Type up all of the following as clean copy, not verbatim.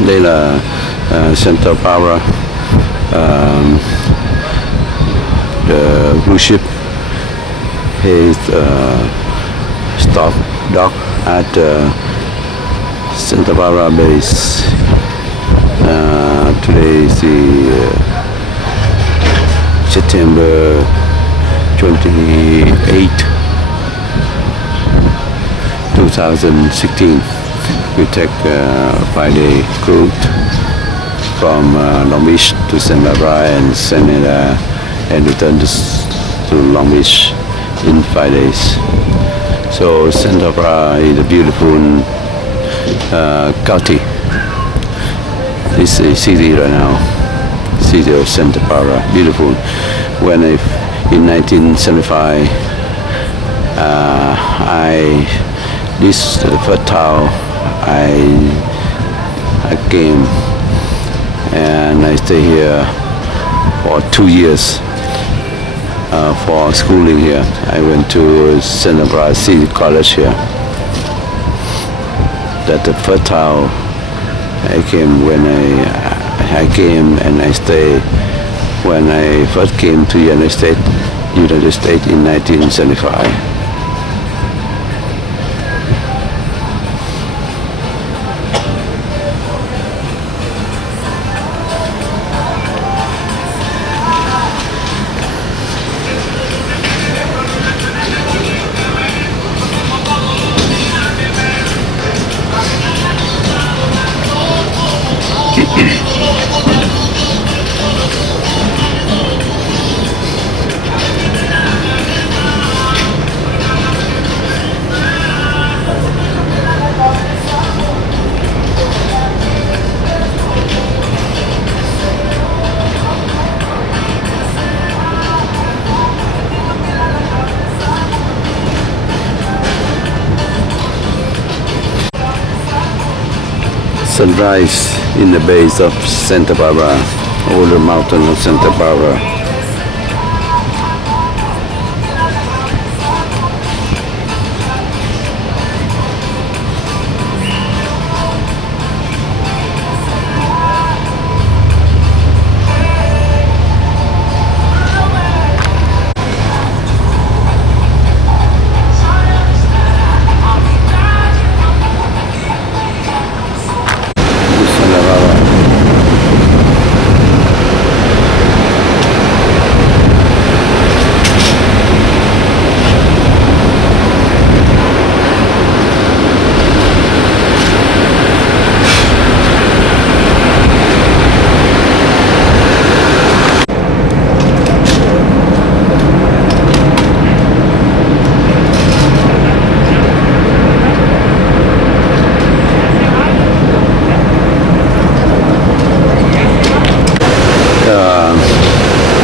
đây là Santa Barbara. The cruise ship is stop dock at Santa Barbara base. Today is the September 28, 2016. We take Friday cruise from Long Beach to Santa Barbara and return to Long Beach in 5 days. So Santa Barbara is a beautiful county. This is city right now, city of Santa Barbara, beautiful. When in 1975, this is the first time I came, and I stay here for 2 years for schooling here. I went to Santa Barbara City College here. That's the first time I came. When I came and I stayed when I first came to United States in 1975. Sunrise in the base of Santa Barbara, over the mountain of Santa Barbara.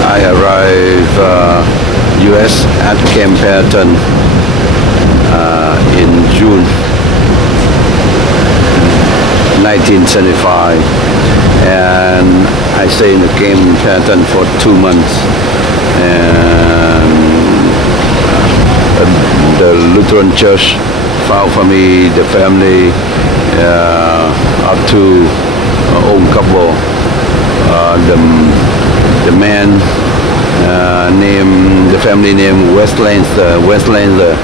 I arrived U.S. at Camp Pendleton in June 1975, and I stayed in the Camp Pendleton for 2 months. And the Lutheran Church found for me the family up to old couple. The man the family name Westlander.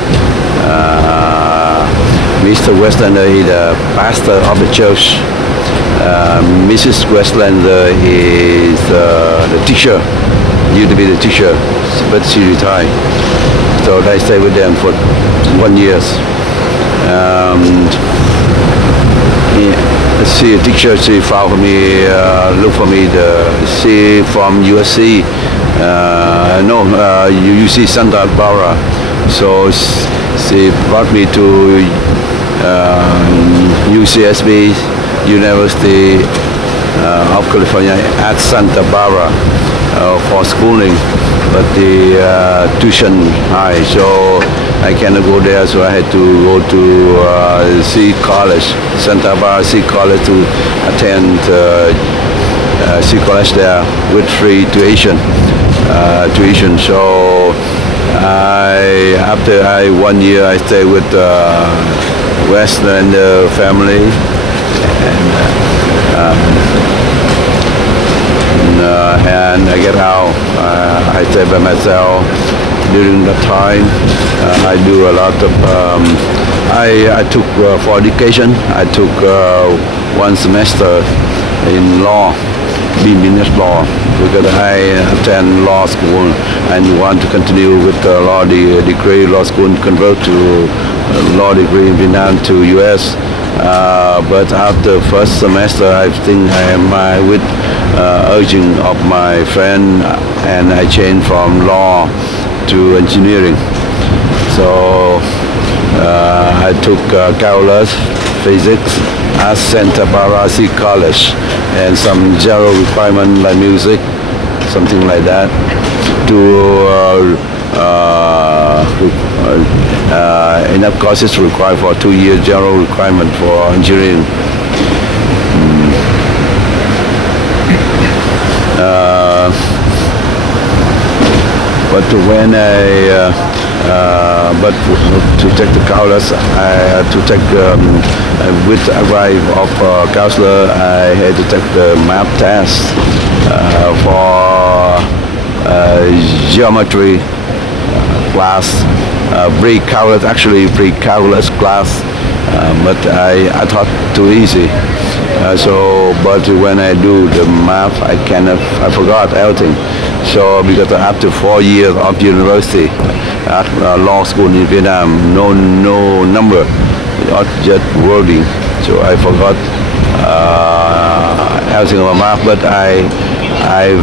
Mr. Westlander is the pastor of the church. Mrs. Westlander is the teacher, used to be the teacher, but she retired. So I stayed with them for 1 year. She a teacher, she found for me, look for me, she from USC, UC Santa Barbara. So she brought me to UCSB, University of California at Santa Barbara for schooling, but the tuition high, so I cannot go there, so I had to go to C College, Santa Barbara C College, to attend C College there with free tuition. So after 1 year, I stayed with Westlander family, and and I get out. I stay by myself. During that time, I do a lot of. I took for education. I took one semester in law, business law, because I attend law school and want to continue with the law degree, law school, convert to law degree in Vietnam to U.S. But after first semester, I think I am with urging of my friend, and I changed from law to engineering. So I took calculus, physics at Santa Barbarra College, and some general requirement like music, something like that, to enough courses required for 2 years general requirement for engineering. But when but to take the calculus, I had to take with arrival of counselor, I had to take the math test for geometry class, pre-calculus, actually pre-calculus class, but I thought too easy. But when I do the math, I forgot everything. So because after 4 years of university at law school in Vietnam, no number, not just wording. So I forgot everything about math, but I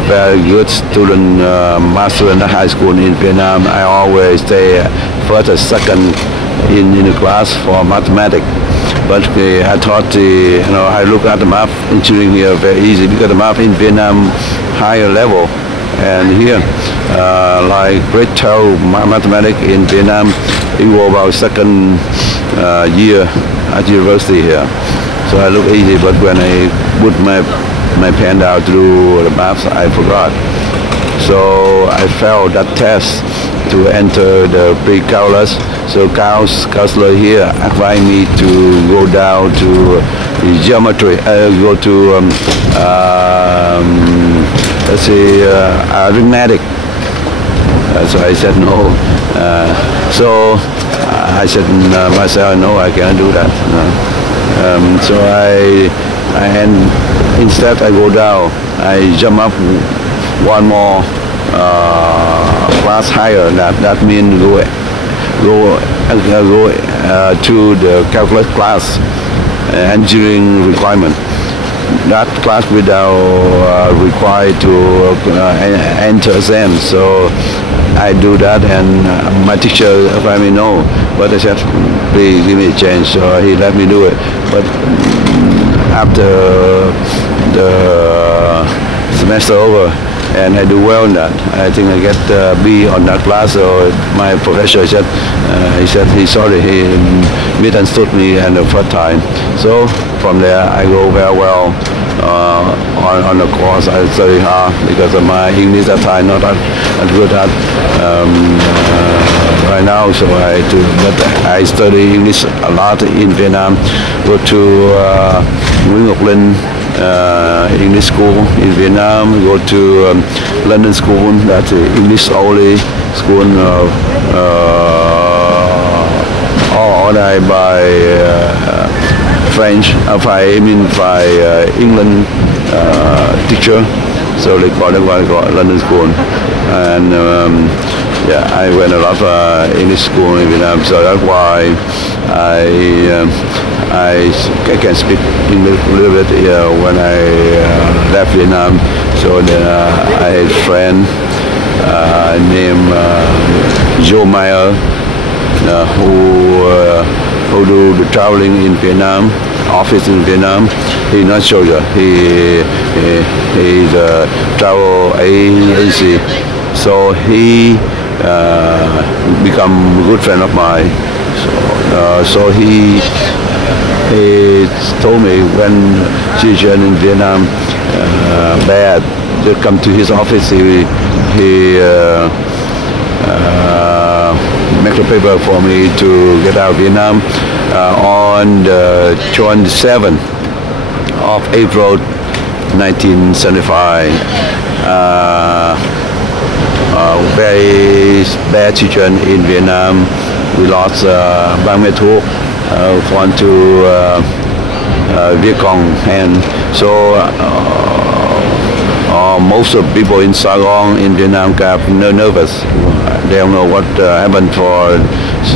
very good student, master in the high school in Vietnam. I always stay first or second in the class for mathematics. But I thought, I look at the math engineering here very easy because the math in Vietnam higher level. And here, like grade 12 mathematics in Vietnam, it was about second year at university here. So I look easy, but when I put my pen down to do the maths, I forgot. So I failed that test to enter the pre-calculus. So counselor here advised me to go down to geometry, go to arithmetic. So I said no. So I said myself, no, I can't do that. So instead I go down. I jump up one more class higher. That means go to the calculus class, engineering requirement. That class without required to enter exam. So I do that, and my teacher let me know. But I said, please give me a chance. So he let me do it. But after the semester over, and I do well in that. I think I get B on that class. So my professor said, he's sorry, he misunderstood me and the first time. So from there I go very well on the course. I study hard because of my English at time not that good at right now. So but I study English a lot in Vietnam. Go to Nguyễn Ngọc Linh English school in Vietnam, go to London school, that's English only school, organized by French, by England teacher, so they call it London school. And I went a lot of English school in Vietnam, so that's why I can speak English a little bit when I left Vietnam. So then I had a friend named Joe Meyer who do the traveling in Vietnam, office in Vietnam. He's not soldier. He's a travel agency. So he become a good friend of mine. So he told me when situation in Vietnam bad, they come to his office. He make a paper for me to get out of Vietnam on the 27th of April 1975. Very bad situation in Vietnam. We lost Bang Met Thuốc gone to Viet Cong, and so most of people in Saigon in Vietnam got nervous. They don't know what happened for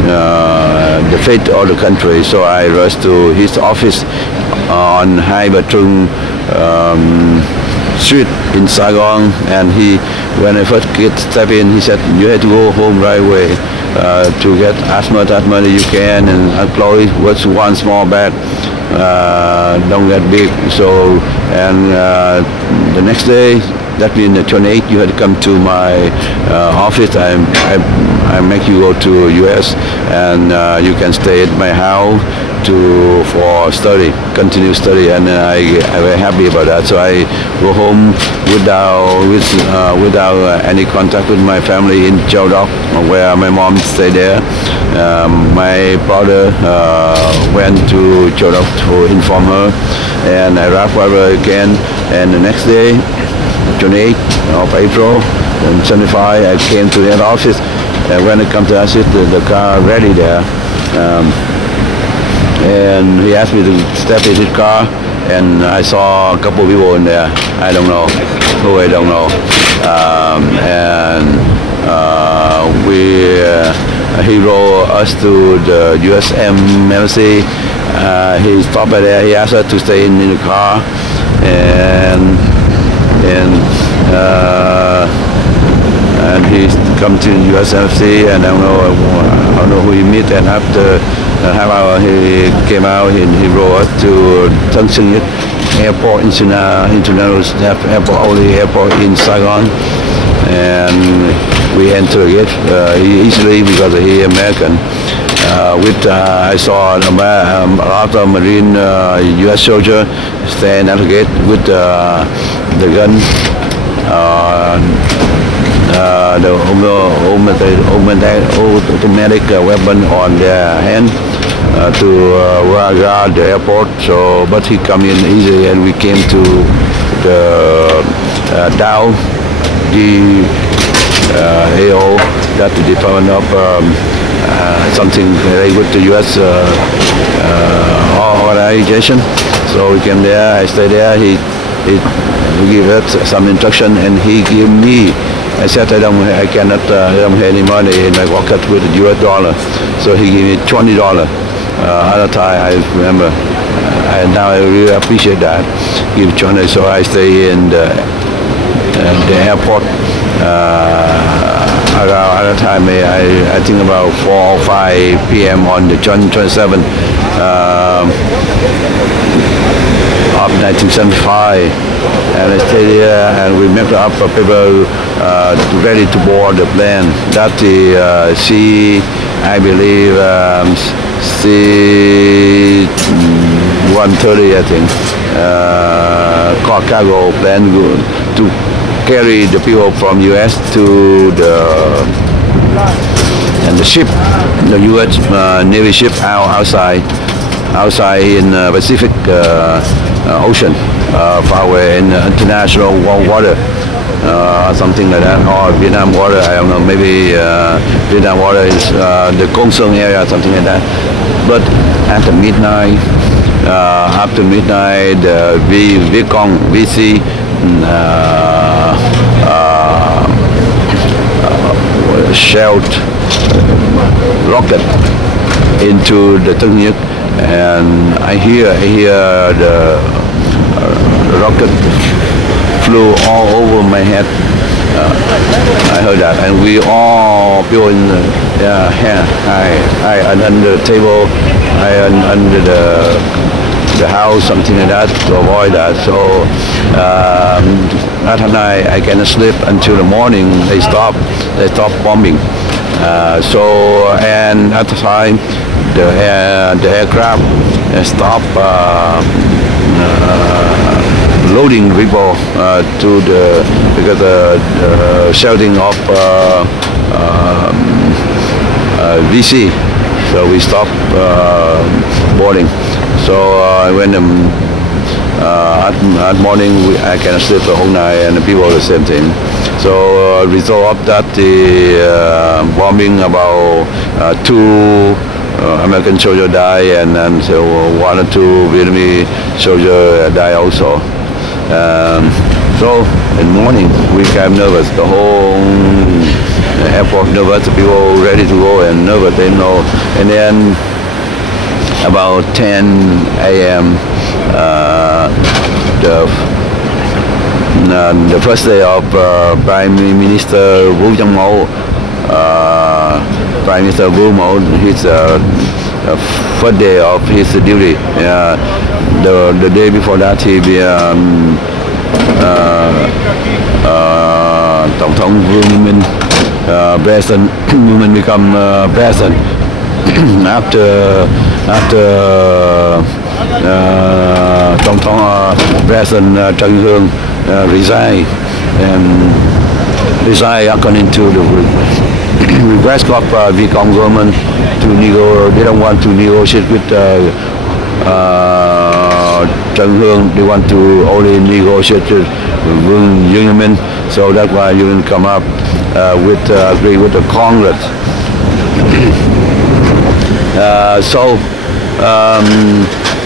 the fate of the country. So I rushed to his office on Hai Ba Trung Street in Saigon, and when I first step in, he said, "You have to go home right away to get as much money you can and employ what's one small bag. Don't get big." So, and the next day, that means the 28th, you had to come to my office. I make you go to U.S. and you can stay at my house for study, continue study, and I'm very happy about that. So I go home without any contact with my family in Châu Đốc, where my mom stayed there. My brother went to Châu Đốc to inform her, and I arrived again. And the next day, 28th of April, 75, I came to that office. And when I come to the office, the car ready there. And he asked me to step in his car, and I saw a couple of people in there. I don't know who, I don't know. He drove us to the U.S. Embassy. He stopped by there. He asked us to stay in the car, and he come to the U.S. Embassy, and I don't know who he met. And after half hour, he came out and he rode us to Tân Sơn Nhất Airport, International Airport, only airport in Saigon, and we entered it easily because he American. I saw a lot of Marine U.S. soldier stand at the gate with the gun, the automatic weapon on their hand to guard the airport. So, but he come in easily, and we came to the DAO, DAO, that's the Department of something related with the U.S. organization. So we came there. I stayed there. He gave us some instruction, and he gave me. I said I don't have any money in my pocket with the U.S. dollar. So he gave me $20. At the time, I remember, and now I really appreciate that. Give 20. So I stay in the airport. At the time, I think about 4 or 5 p.m. on the June 27th of 1975, and I stayed there, and we met up people ready to board the plane. That's the I believe C-130, I think, cargo plane to carry the people from U.S. to the ship, the U.S. Navy ship outside in Pacific Ocean, far away in international water, something like that, or Vietnam water. I don't know. Maybe Vietnam water is the Công Sơn area, something like that. But after midnight, Viet Cong VC. Shelled rocket into the Tân Sơn Nhất, and I hear the rocket flew all over my head. I heard that, and we all people in I under the table, under the house, something like that, to avoid that. So that night I cannot sleep until the morning. They stopped bombing. And at the time the aircraft stopped loading people because the shouting of VC. So we stopped boarding. So when at morning I can sleep the whole night, and the people the same thing. So result of that the bombing about two American soldiers die, and so one or two Vietnamese soldiers die also. So in the morning we became nervous. The whole airport nervous. People ready to go and nervous. They know. And then about 10 a.m. The first day of Prime Minister Vũ Văn Mậu, Prime Minister Vũ Mậu, his first day of his duty. The day before that he be Tổng thống Vương Minh, President Vương Minh become president after Tổng thống President Trần Hương resign according to the request of Vietcong government to negotiate. They don't want to negotiate with Trần Hương. They want to only negotiate with Vương Minh. So that's why you can come up with agree with the Congress.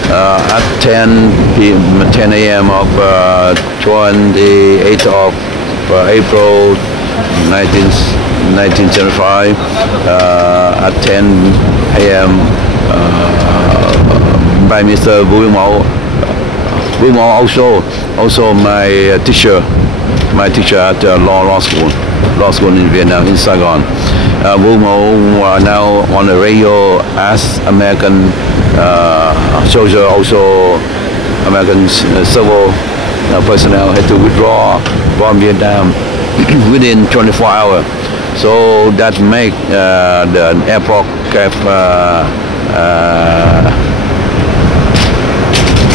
At 10 a.m. of 28th of April 1975, at 10 a.m. by Mr. Vũ Văn Mậu. Vũ Mậu also my teacher at law school in Vietnam, in Saigon. Vũ Mậu now on the radio as American soldier, also American civil personnel had to withdraw from Vietnam within 24 hours. So that make the airport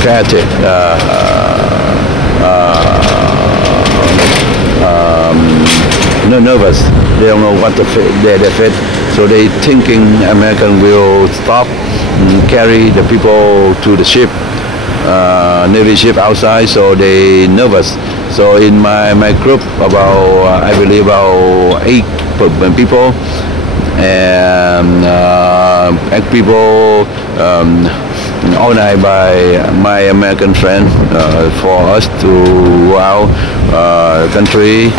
chaotic. Nervous. They don't know what they're fit. So they thinking American will stop and carry the people to the ship, Navy ship outside. So they nervous. So in my group about I believe about 8 people, and 8 people organized by my American friend for us to go out country.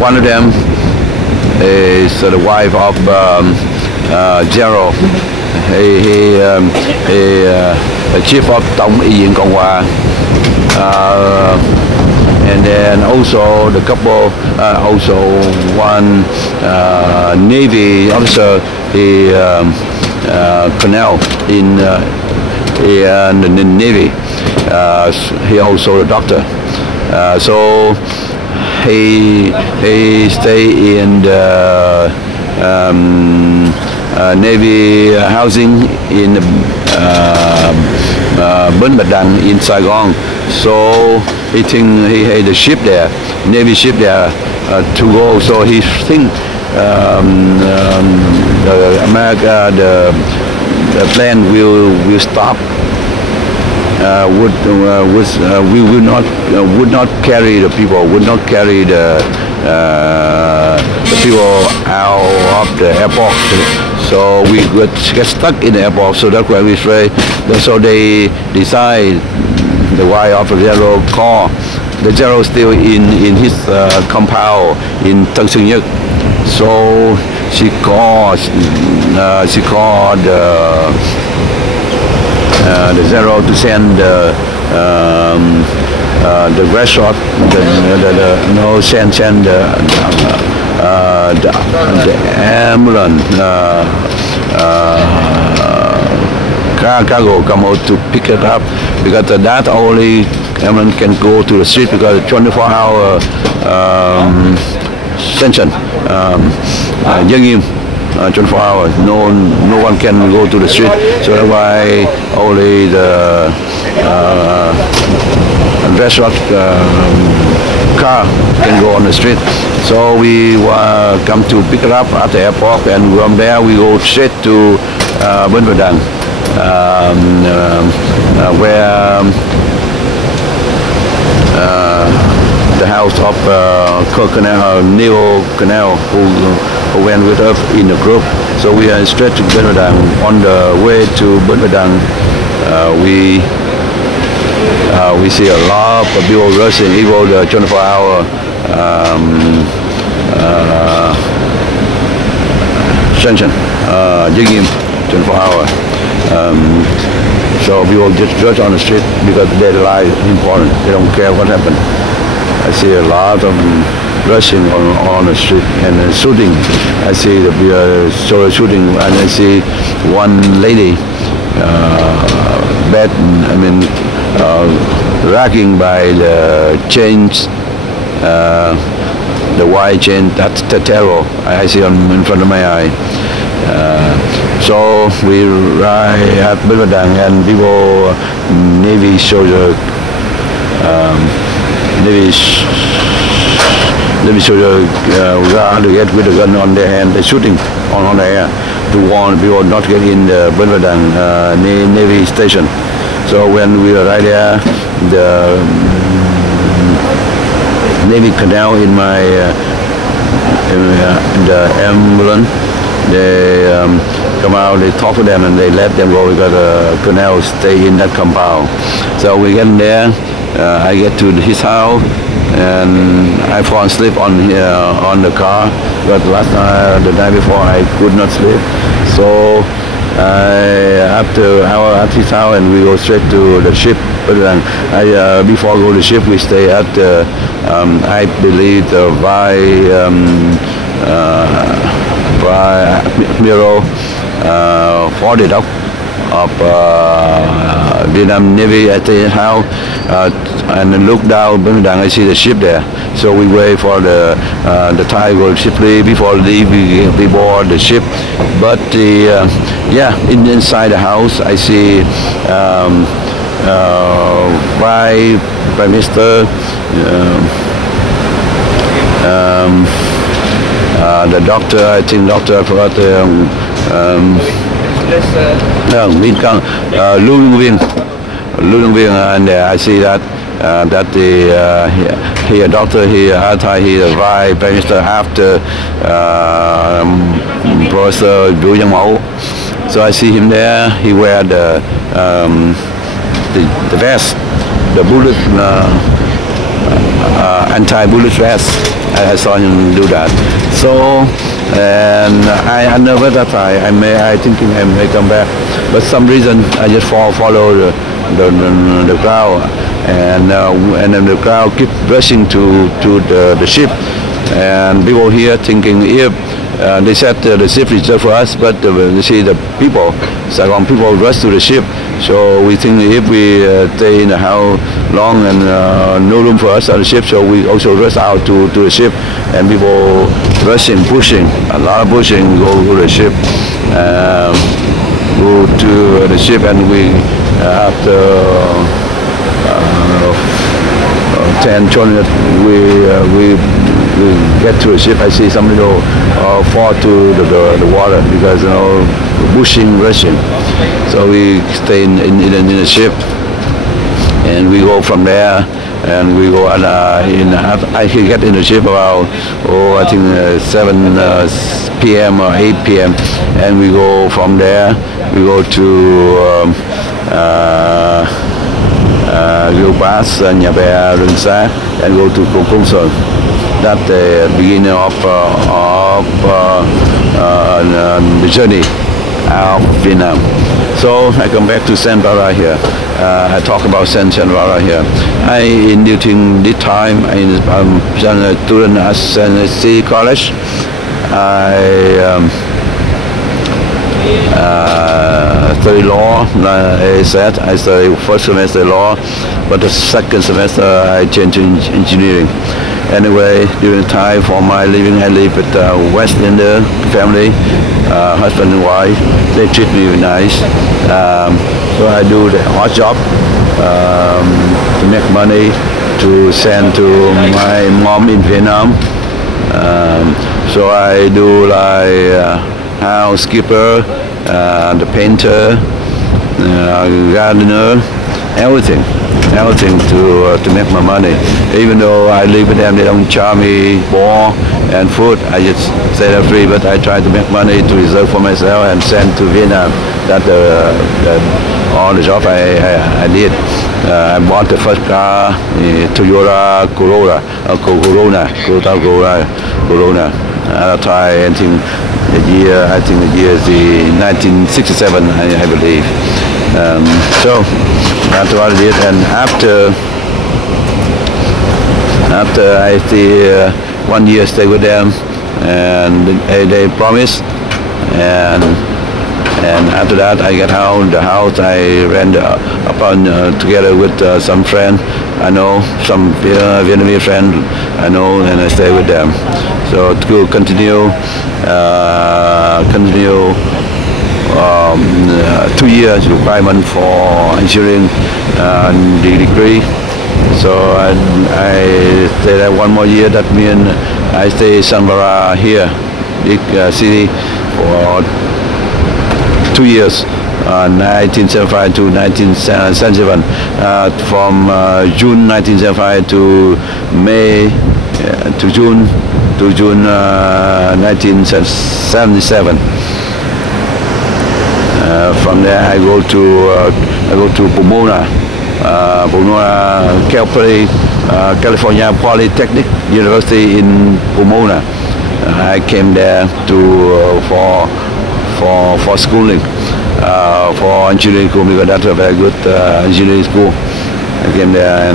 One of them is the wife of General. He chief of Tổng Y Diện Cộng Hòa. And then also the couple, also one Navy officer, he colonel in the Navy. He also a doctor. So he stay in the Navy housing in Bến Bạch Đằng in Saigon. So he think he had a ship there, Navy ship there to go. So he think the America, the plane will stop. Would not carry the people, would not carry the people out of the airport. So we would get stuck in the airport. So that's why we say. So they decide. The wife of the general call. The general still in his compound in Tân Sơn Nhất. So she called the general to send the restaurant, send the ambulance cargo come out to pick it up, because that only ambulance can go to the street, because 24-hour sanction, dân nghiêm. 24 hours, no one can go to the street. So that's why only the restaurant car can go on the street. So we come to pick it up at the airport, and from there we go straight to Bến Bạch Đằng. where the house of Neo Canal, who went with us in the group. So we are straight to Barbarra. On the way to Barbarra, we see a lot of people rushing, even the 24-hour sanction, digging 24 hours. So people just rush on the street because their life is important. They don't care what happened. I see a lot of rushing on the street and shooting. I see the shooting, and I see one lady racking by the chains, the white chain. That's the terror I see in front of my eye. So we ride at Barbarra, and people, Navy soldier, guard get with a gun on their hand, they're shooting on the air to warn people not get in the Barbarra Navy station. So when we were right there, the Navy canal in my in the ambulance, they come out, they talk to them, and they let them go because the canal stay in that compound. So we get in there, I get to his house, and I fall asleep on the car. But last night, the night before, I could not sleep. So after his house, and we go straight to the ship. But before go to the ship, we stay at I believe the Admiral for the dock of Vietnam Navy at the house, and then look down, I see the ship there. So we wait for the tide will ship before we board the ship. But inside the house, I see Prime Minister, the doctor, I think doctor, I forgot Lưu Dong Viên, and I see that the doctor, he vice Prime Minister after Professor Vũ Văn Mẫu. So I see him there. He wear the vest, the bullet anti-bullet vest. I saw him do that. So, and I never that I thinking I may come back, but some reason I just follow the crowd, and then the crowd keep rushing to the ship, and people here thinking if they said the ship is just for us, but they see the people, Saigon people rush to the ship. So we think if we stay in the house long and no room for us on the ship, so we also rush out to the ship, and people rushing, pushing, a lot of pushing, go to the ship, and we after 10-20 minutes we get to the ship. I see some little fall to the water because pushing, rushing. So we stay in the ship, and we go from there, and we go and I get in the ship about I think 7 p.m. or 8 p.m. and we go from there. We go to go past Nhà Bè, Rừng Xá, and go to Công Sơn. That's the beginning of the journey out of Vietnam. So I come back to Saint Barbarra here. I talk about Saint Barbarra here. During this time, I'm a student at Saint City College. I study law. I study first semester law, but the second semester I changed to engineering. Anyway, during the time for my living, I live with West Indian family, husband and wife. They treat me very nice. So I do the odd job to make money to send to my mom in Vietnam. So I do like housekeeper, the painter, gardener, everything to make my money. Even though I live with them, they don't charge me more and food. I just set them free, but I try to make money to reserve for myself and send to Vietnam. That all the job I did. I bought the first car, Toyota Corolla, Corona. At that time, I think the year is the 1967, I believe. So that's what I did, and after I stay 1 year stay with them, and they promised, and after that I get home. The house I rent upon together with some friend I know, some Vietnamese friend I know, and I stay with them. So to continue 2 years requirement for ensuring the degree. So I stay there 1 more year. That means I stay Barbarra here, big city, for 2 years, 1975 to 1977. From June 1975 to May to June 1977. From there I go to Pomona, California Polytechnic University in Pomona. I came there for schooling, for engineering school, because that's a very good engineering school. I came there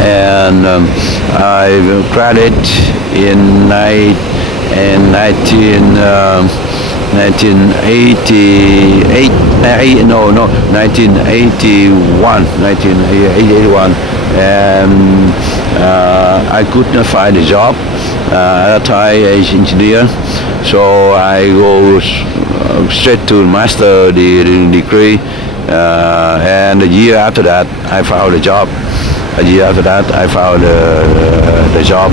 and I graduated in 1981, and I could not find a job at that time as engineer, so I go straight to master degree, and a year after that I found a job. A year after that I found the job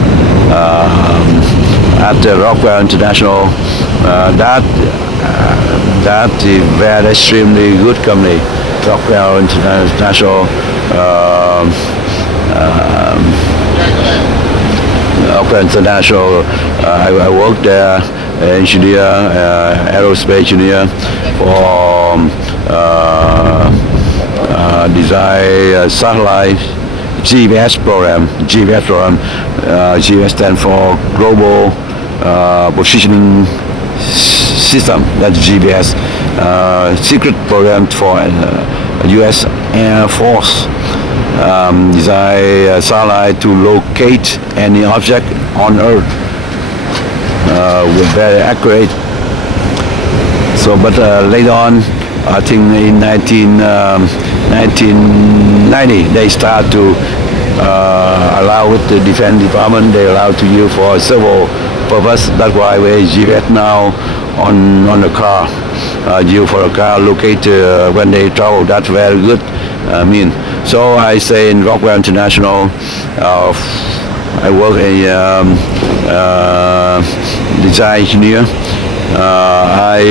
at the Rockwell International. That is very extremely good company, Rockwell International. Rockwell International. I worked there, engineer, aerospace engineer, for design satellite GPS program. GPS stands for Global Positioning System. That's GPS. Secret program for U.S. Air Force. Design satellite to locate any object on Earth with very accurate. So, but later on, I think in 1990, they start to allow with the Defense Department, they allow to use for civil purpose. That's why we GPS now on the car, use for a car, locate when they travel. That's very good. So I stay in Rockwell International. I work a design engineer. I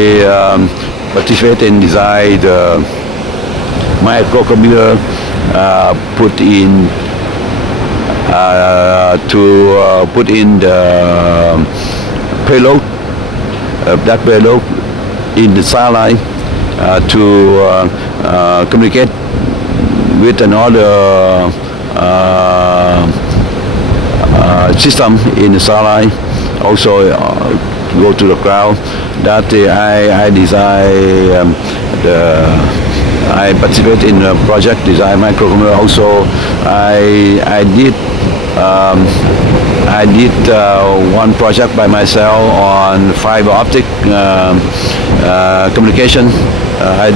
participate in design the microcomputer put in the payload. That payload in the satellite to communicate with another system in the satellite. Also go to the ground. That I design I participate in a project design microcomputer. Also I did one project by myself on fiber optic communication. I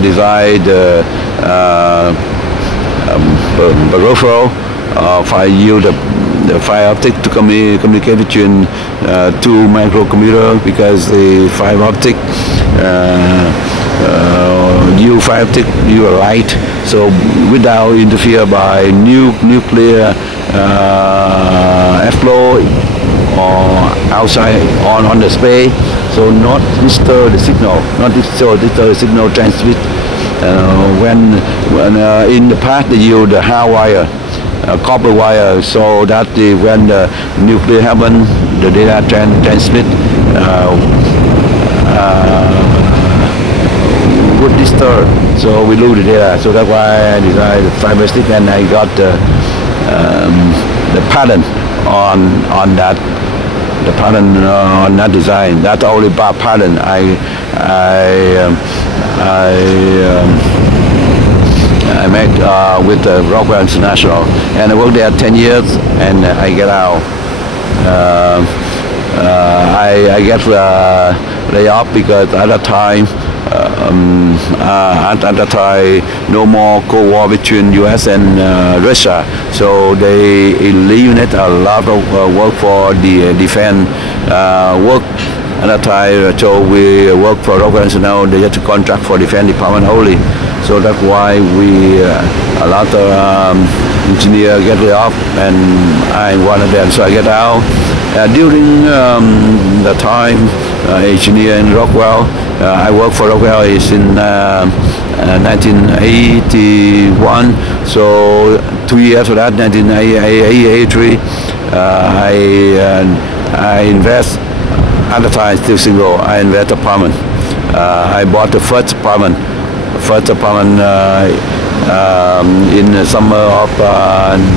designed Barbarra. I use the fiber optic to communicate between two microcomputer, because the fiber optic use fiber optic use light, so without interfere by nuclear flow or outside on the space, so not disturb the signal, not disturb the signal transmit. When in the past they use the hard wire, copper wire, so that when the nuclear happen, the data transmit would disturb, so we lose the data. So that's why I designed the fiber stick, and I got the pattern on that. The pattern on that design. That's only pattern. I make with Rockwell International, and I worked there 10 years, and I get out. I get laid off because at that time, no more Cold War between U.S. and Russia, so they eliminate a lot of work for the defense work. At that time, so we work for Rockwell International. They had to contract for defense department only. So that's why we a lot of engineers get laid off, and I'm one of them. So I get out. During the time engineer in Rockwell, I work for Rockwell is in 1981. So 2 years after that, 1983, I invest. At the time, still single, I invest apartment. I bought the first apartment. In the summer of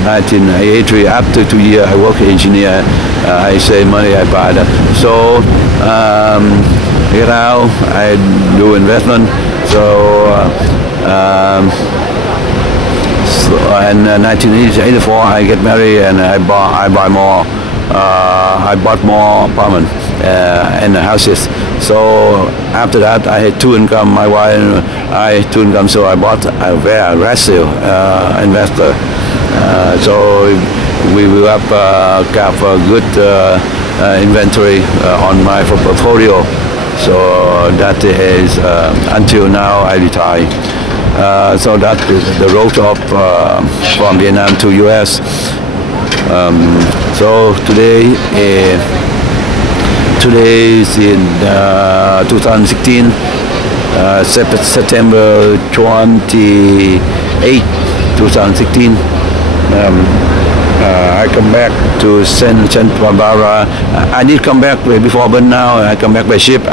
1983. After 2 years, I work as engineer. I save money, I buy that. So get out, I do investment. So in 1984, I get married, and I buy more. I bought more apartment and houses. So after that, I had two income. My wife and I had two income. So I bought a very aggressive investor. So we will have a good inventory on my portfolio. So that is until now I retire. So that is the road of from Vietnam to U.S. So today is in 2016, September 28, 2016. I come back to Santa Barbarra. I did come back before, but now I come back by ship.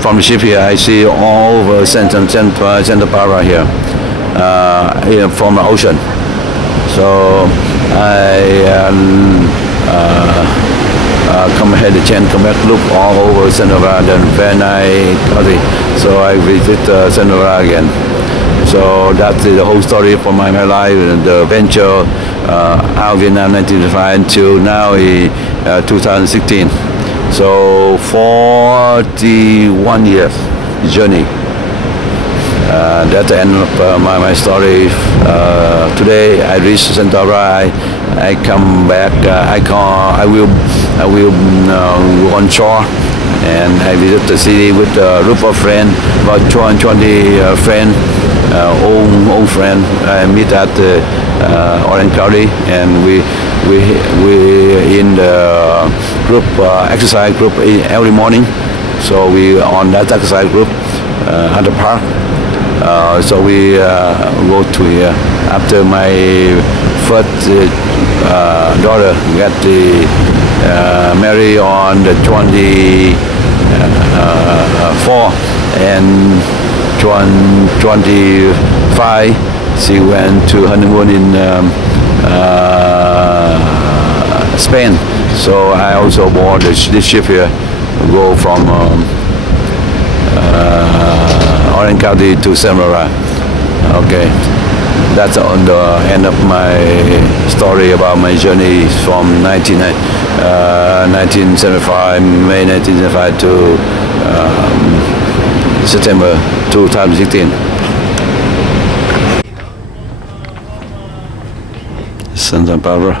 From the ship here, I see all over Santa Barbara here, from the ocean. So I had the chance come back, look all over Santa Barbara, then very nice country. So I visit Santa Barbara again. So that's the whole story for my life, the venture out of Vietnam 1995 until now 2016. So 41 years journey. That's the end of my story. Today I reached Santa Barbara. I come back. I will go on shore, and I visit the city with a group of friends, about 220 friends, old friends. I meet at Orange County, and we in the group exercise group every morning. So we on that exercise group at the park. So we go to here after my first daughter got married on the 24 and 25. She went to honeymoon in Spain. So I also bought this ship here, go from Orange County to Samara. Okay, that's on the end of my story about my journey from 1975, May 1975 to September 2016. Santa Barbara.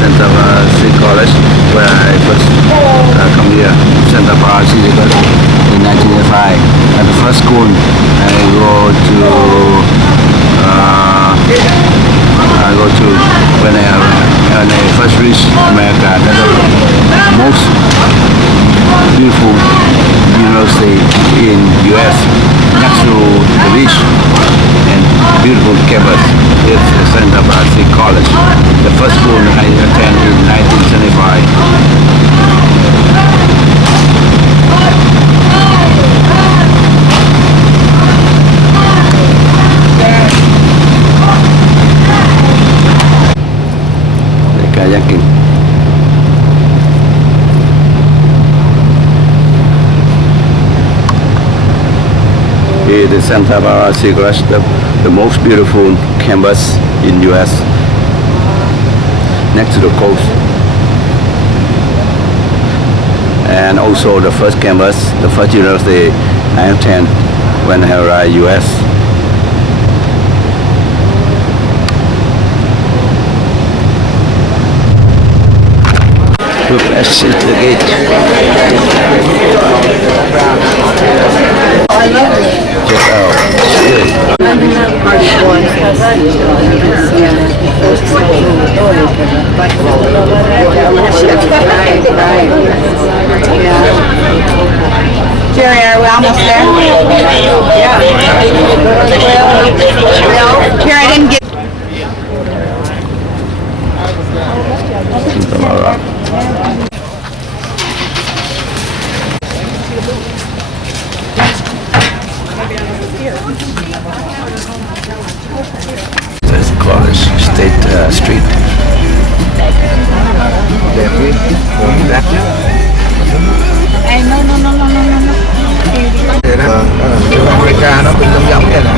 Santa Barbara City College, where I first come here, Santa Barbara City College in 1985. At the first school, I go to when I first reached America. That's the most beautiful university in U.S. next to the beach and beautiful campus. It's Santa Barbara City College. The first school I attended in 1975. Kayaking. Here is Santa Barbara City College, the most beautiful campus in U.S. next to the coast, and also the first campus, the first university I attended when I arrived U.S. We'll exit the gate. Check out. Jerry, are we almost there? Yeah. Here, I didn't get. This College State Street. Hey, no. America nó cũng giống vậy nè,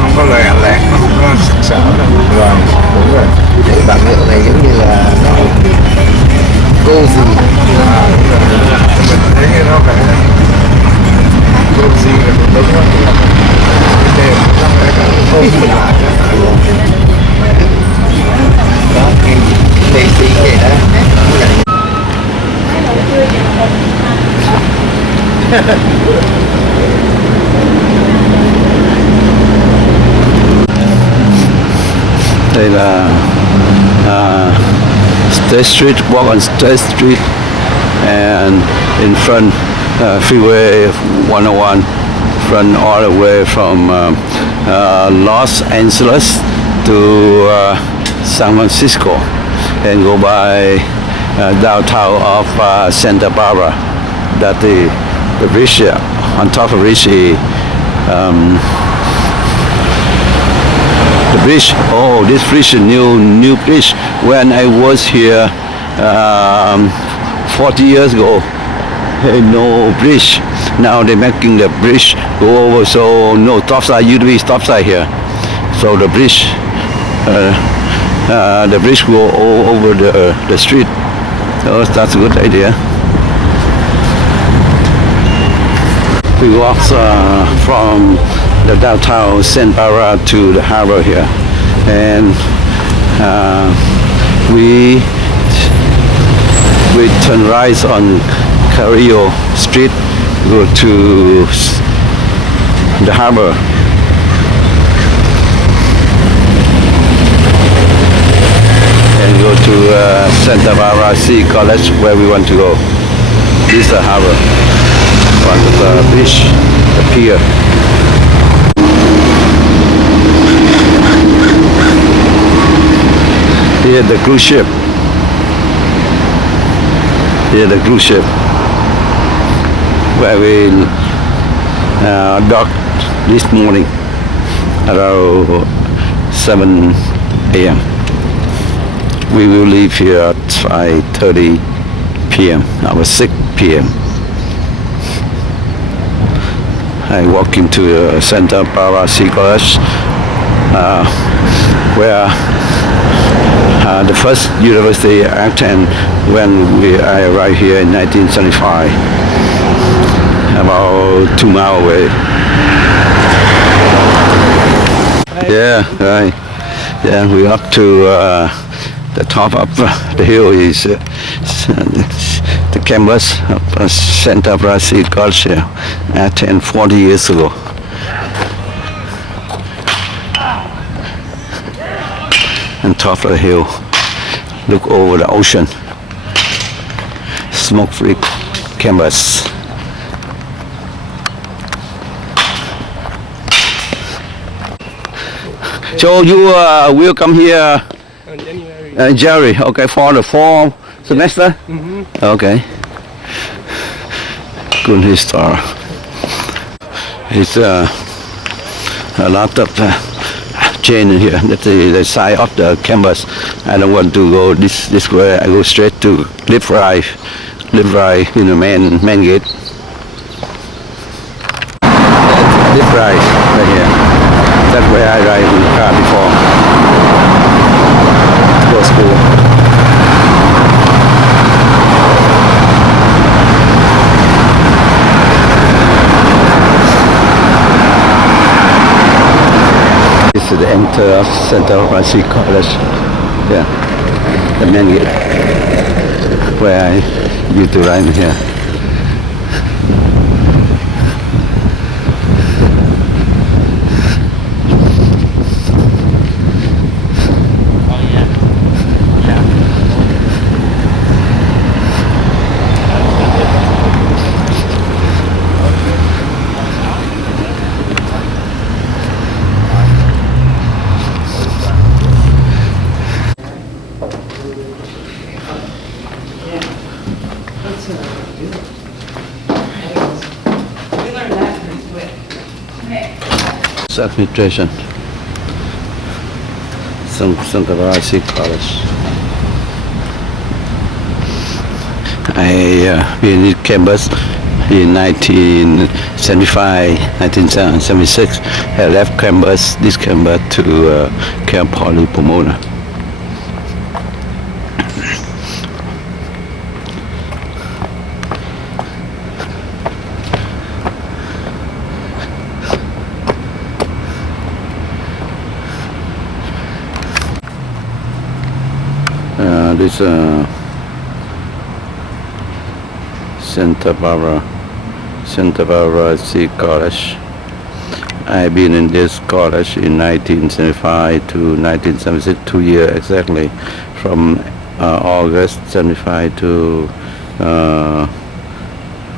không có loạn lạc, không có sợ đâu. Rồi, đúng rồi. Để bản hiệu này giống như là nó cô gì, mình thấy cái nó phải cô gì là cũng đúng đó. Để nó phải có cô gì lại đó, cái lệ sĩ vậy đó. Đây là State Street, walk on State Street, and in front freeway 101, run all the way from Los Angeles to San Francisco, and go by downtown of Santa Barbara. That the bridge on top of which the bridge. Oh, this bridge is new bridge. When I was here 40 years ago, no bridge. Now they're making the bridge go over, so no stop sign. Used to be stop sign here, so the bridge go over the street. So that's a good idea. We walk from the downtown Santa Barbara to the harbor here, and we turn right on Carrillo Street, go to the harbor. And go to Santa Barbara City College, where we want to go. This is the harbor, on the beach, the pier. Here the cruise ship. Here the cruise ship, where we docked this morning around 7 a.m. We will leave here at 5:30 p.m. Now it's 6 p.m. I walk into Santa Barbara City College, where the first university I attended when I arrived here in 1975, about 2 miles away. Yeah, right. Yeah, we're up to the top of the hill is the campus of Santa Brazil College at 40 years ago. On top of the hill, look over the ocean. Smoke-free campus. So you will come here in January, okay, for the fall semester? Okay. Good history. It's a lot of change here. That's the side of the campus. I don't want to go this way. I go straight to live right in the main gate. Live right here. That's where I ride in the car before. To go to school. This is the enter of Santa Brazil College. Yeah, the main gate where I used to ride here. Administration, Santa Brazil College. I been in campus in 1975, 1976. I left this campus to Camp Poly Pomona. This Santa Barbarra City College. I've been in this college in 1975 to 1976, 2 years exactly, from August 75 to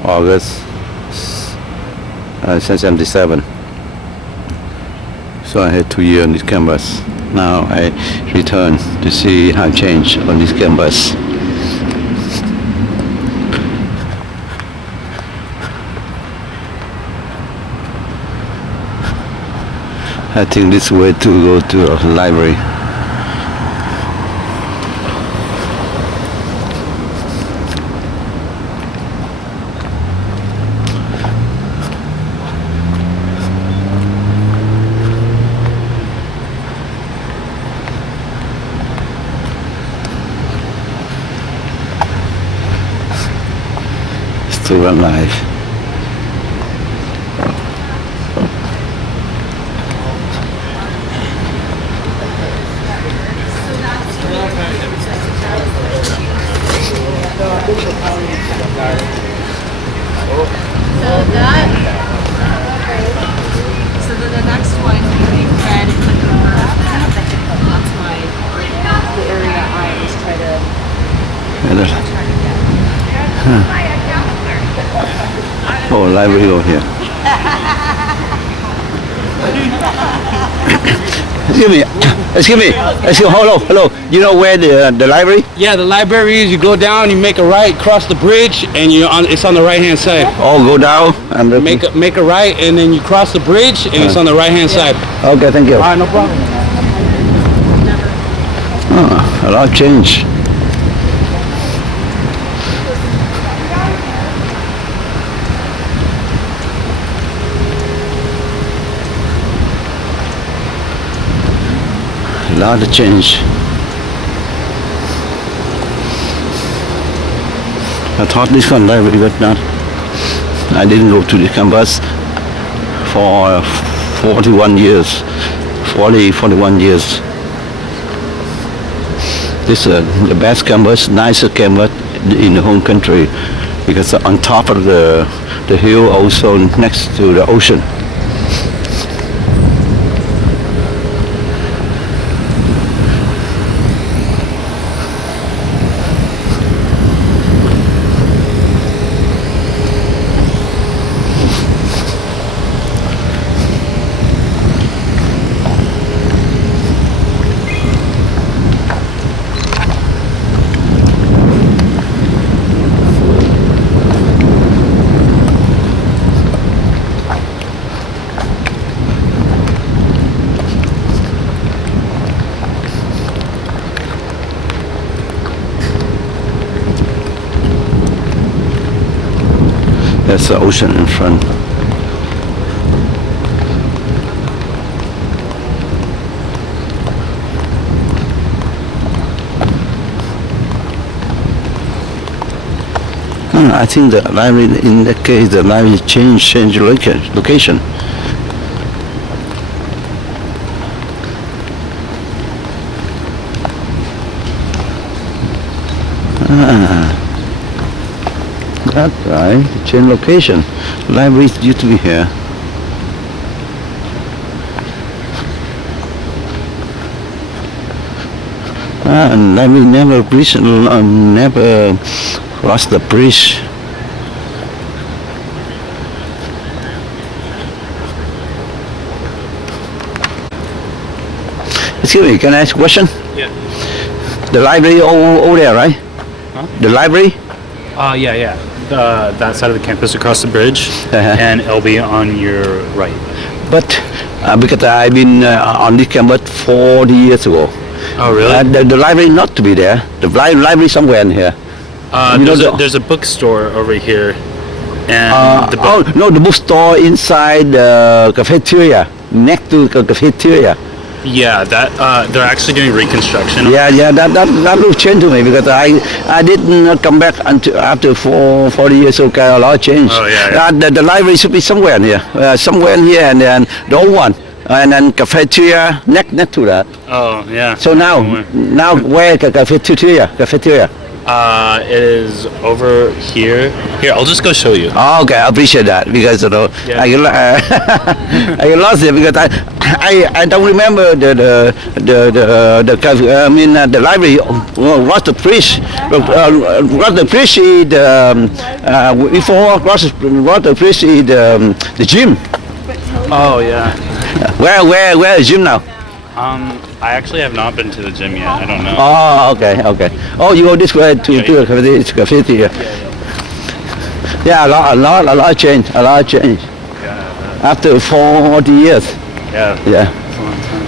August 77. So I had 2 years on this campus. Now I return to see how change on this campus. I think this way to go to the library. Student life. So the next one, you can click over. That's the area I always try to get. Oh, library over here. Excuse me. Hello. You know where the library? Yeah, the library is. You go down, you make a right, cross the bridge, and it's on the right hand side. Oh, go down and Make a right, and then you cross the bridge, and it's on the right hand side. Okay, thank you. All right, no problem. Oh, a lot of change. A lot of change. I thought this one library, but not. I didn't go to the campus for 41 years. 41 years. This is the best canvas, nicest canvas in the whole country, because on top of the hill, also next to the ocean. That's the ocean in front. I think the library, in that case, the library change location. That's right, change location. Library used to be here. And library never crossed the bridge. Excuse me, can I ask a question? Yeah. The library over there, right? Huh? The library? Yeah. That side of the campus across the bridge, Uh-huh. and it'll be on your right. But because I've been on this campus 40 years ago. Oh, really? The library not to be there. The library somewhere in here. You know There's a bookstore over here, and the book. Oh no, the bookstore inside the cafeteria, next to the cafeteria. Yeah, that they're actually doing reconstruction. Yeah, that looks change to me, because I didn't come back until after 40 years. Okay, a lot changed. Oh, yeah. The library should be somewhere in here, and then the old one, and then cafeteria next to that. Oh, yeah. So now where the cafeteria? It is over here. Here, I'll just go show you. Oh, okay, I appreciate that, because Yeah. I get lost there, because I don't remember the library was the priest. Was the priest before was the priest the gym? Oh, yeah. Where is gym now? I actually have not been to the gym yet. I don't know. Oh, okay. Oh, you go this way to the cafeteria. Yeah, a lot change. Yeah. After 40 years. Yeah. Yeah. That's a long time.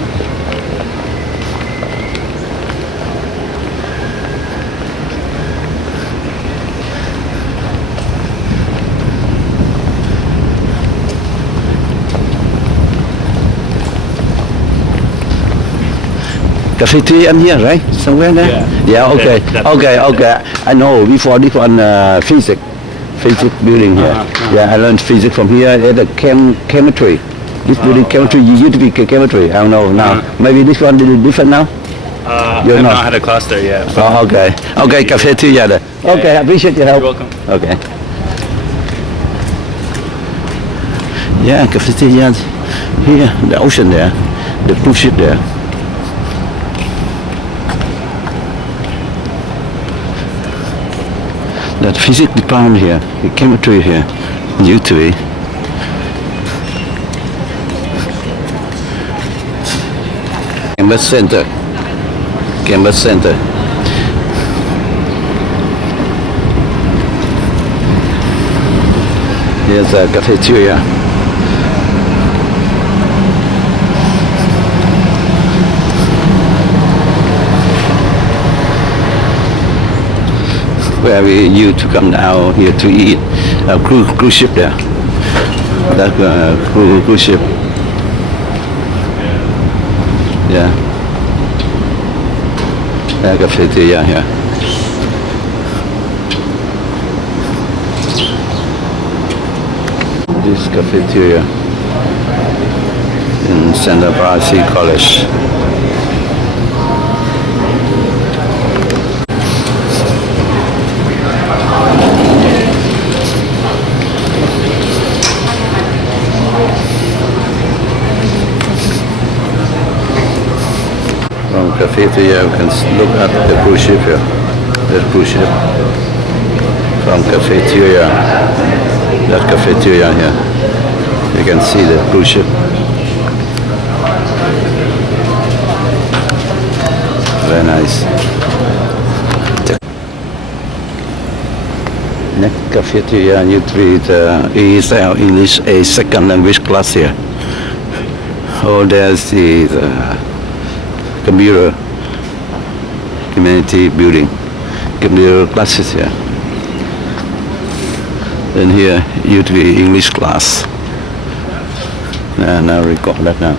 Cafeteria here, right? Somewhere there? Yeah. Okay. Yeah, Okay. I know before this one physics building here. Yeah, I learned physics from here. The chemistry. This building chemistry used to be chemistry. I don't know now. Maybe this one is different now. I've not had a class there yet. Oh, okay. Okay, cafeteria there. Okay, I appreciate your help. You're welcome. Okay. Yeah, cafeteria here, the ocean there, the cruise ship there. That physics department here, the chemistry here, used to be. Campus Center. Here's a cafeteria. Where we used to come down here to eat. Cruise ship there. That cruise ship. Yeah. That cafeteria here. This cafeteria in Santa Barbara City College. From cafeteria, you can look at the cruise ship here. There's cruise ship. From cafeteria, that cafeteria here, you can see the cruise ship. Very nice. Next cafeteria, you treat ESL English a second language class here. Oh, there's the computer community building, computer classes here. Then here, U3 English class. Now record that now.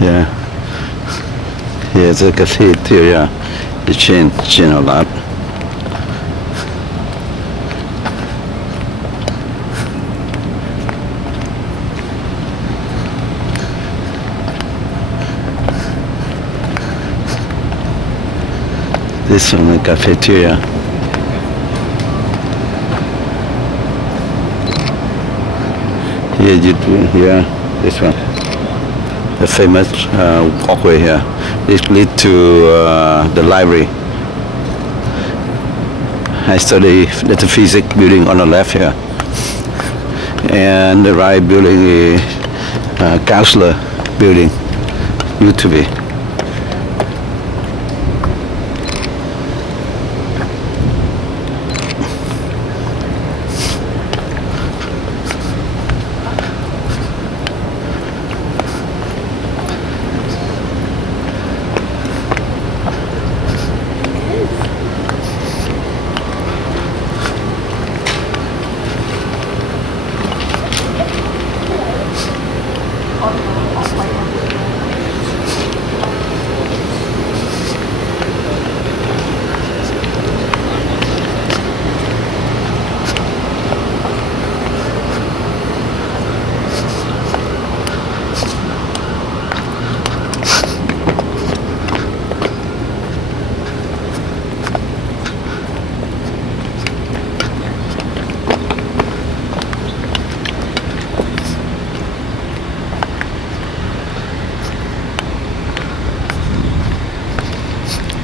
Yeah, here's a cafeteria. It changed a lot. This one, the cafeteria. Here, this one. The famous walkway here. This leads to the library. I study the physics building on the left here, and the right building is counselor building, used to be.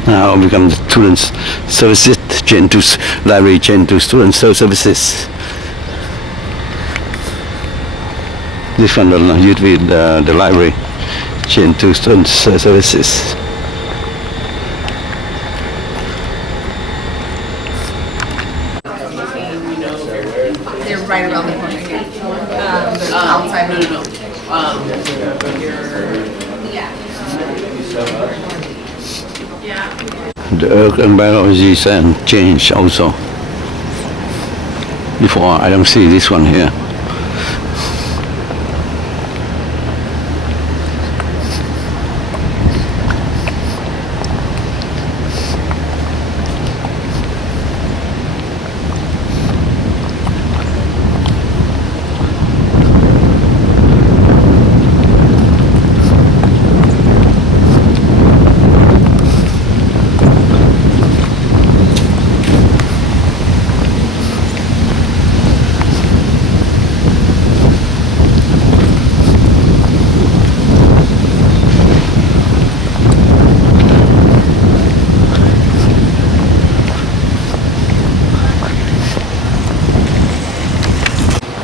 Now become the students services, change to library, change to student services. This one will used to be the library, change to student services. They're right around the corner here. Outside. No. The earth environment change also. Before I don't see this one here.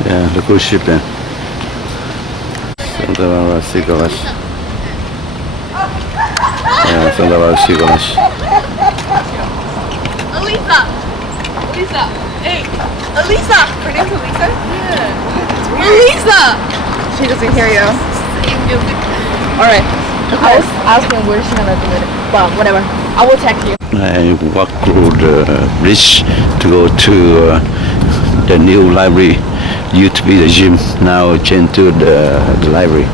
Yeah, the cruise ship there. Santa Barbara Sea College. Yeah, Santa Barbara Sea College. Elisa! Hey! Elisa! Her name's Elisa? Yeah. Elisa! She doesn't hear you. All right. I was asking where's she gonna do it. Well, whatever. I will text you. I walk through the bridge to go to the new library. Used to be the gym, now changed to the library.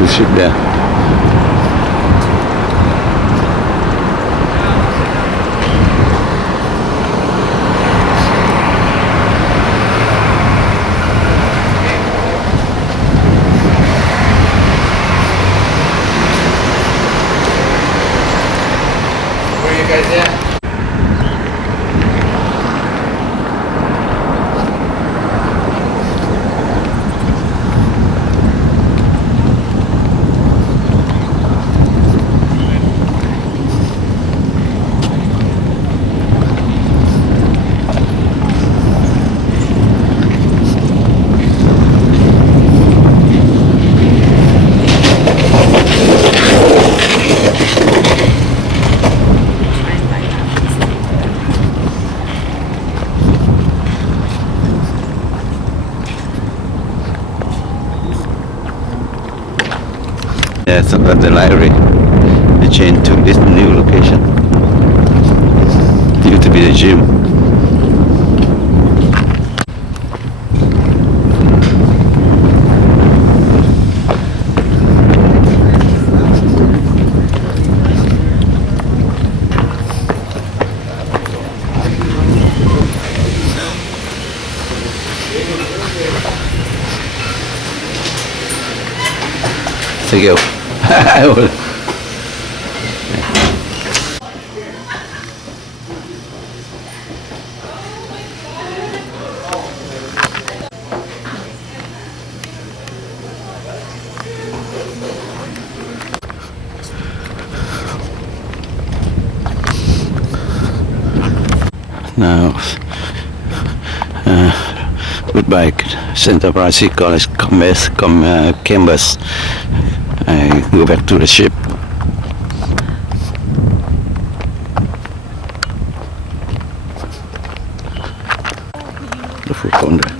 You sit there. Where you guys at? Yes, about the library. They changed to this new location. It used to be the gym. Thank you. I will. Now, goodbye, Santa Barbara College campus. I go back to the ship. The food counter.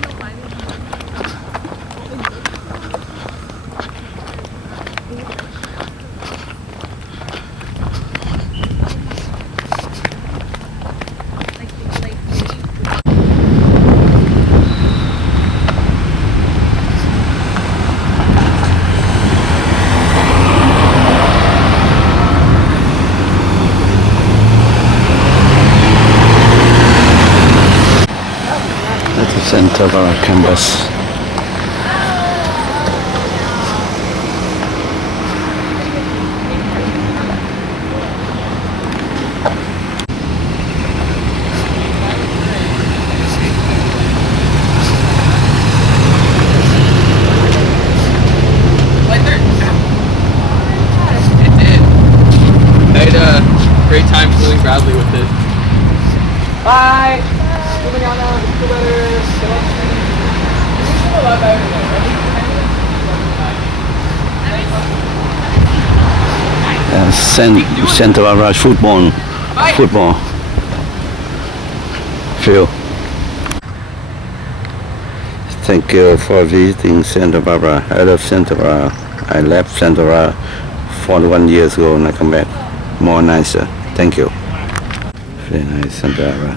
That's the center of our campus. I had a great time fooling Bradley with it. Bye! Moving on now, feel better. You feel a lot better today. Center of our football field. Thank you for visiting Santa Barbara. I love Santa Barbara. I left Santa Barbara 41 years ago and I come back more nicer. Thank you. Very nice Santa Barbara.